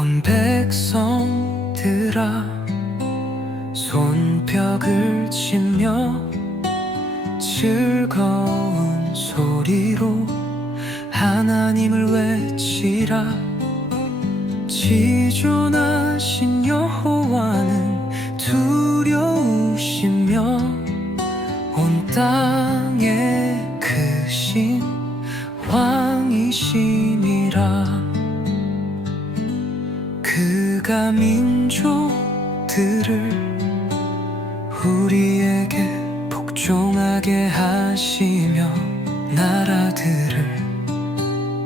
온 백성들아 손뼉을 치며 즐거운 소리로 하나님을 외치라. 지존하신 여호와는 두려우시며 온땅 그가 민족들을 우리에게 복종하게 하시며 나라들을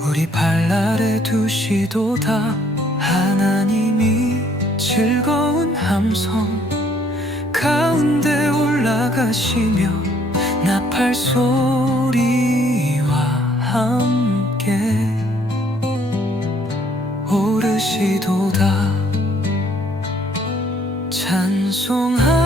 우리 발 아래 두시도다 하나님이 즐거운 함성 가운데 올라가시며 나팔 소리와 함 시도다 찬송하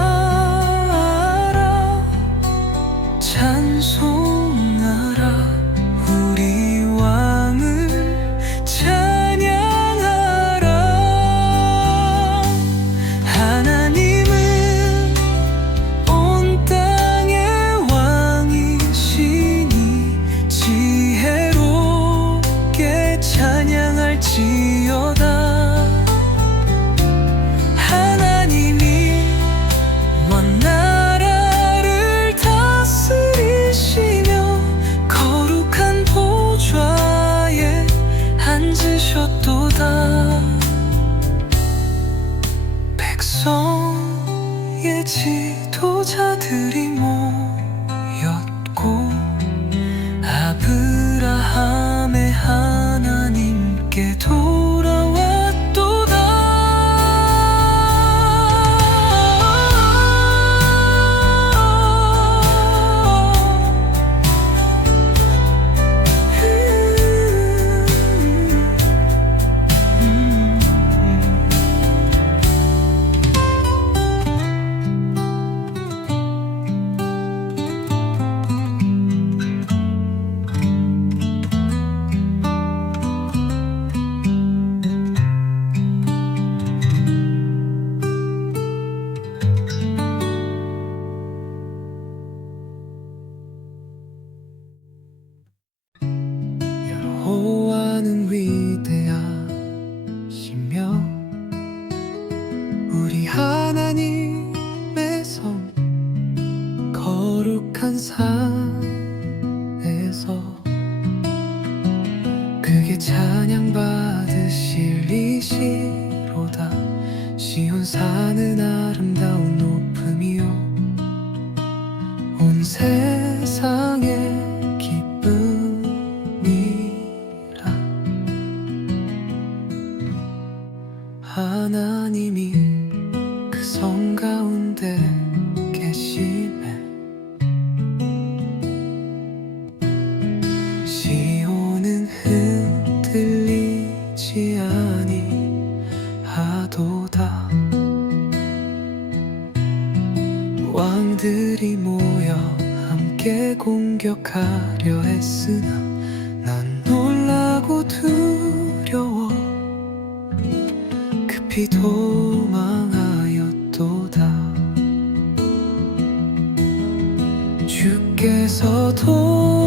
세상에 가려 했으나 난 놀라고 두려워. 급히 도망하였도다. 주께서 도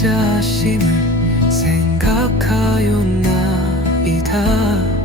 자신을 생각하였나이다.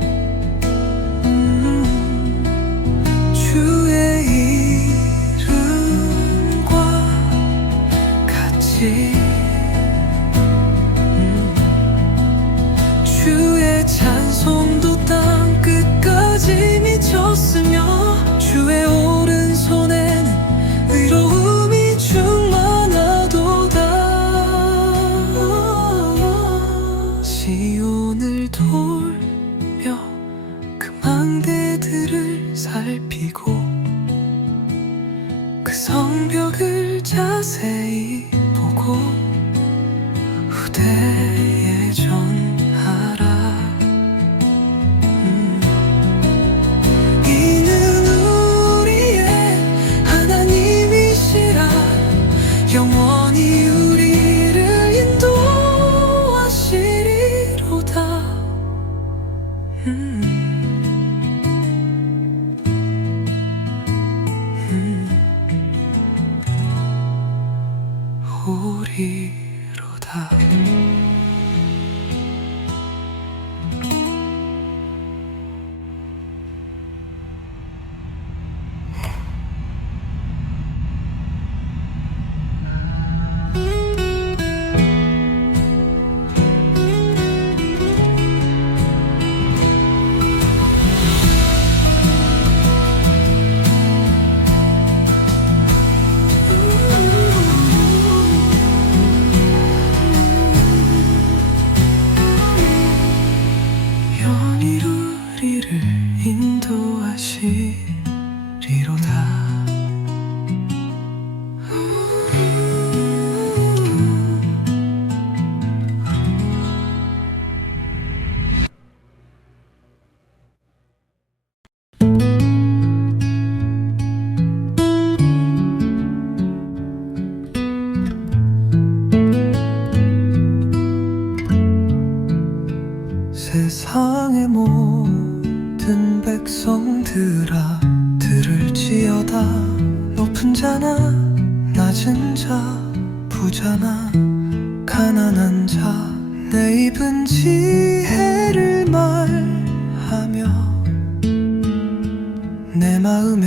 마음에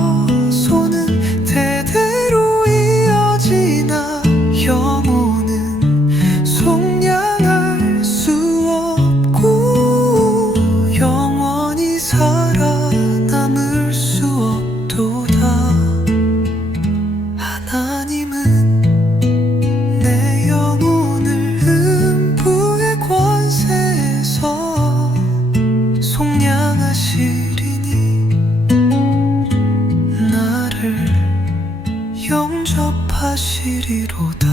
fall 하시리로다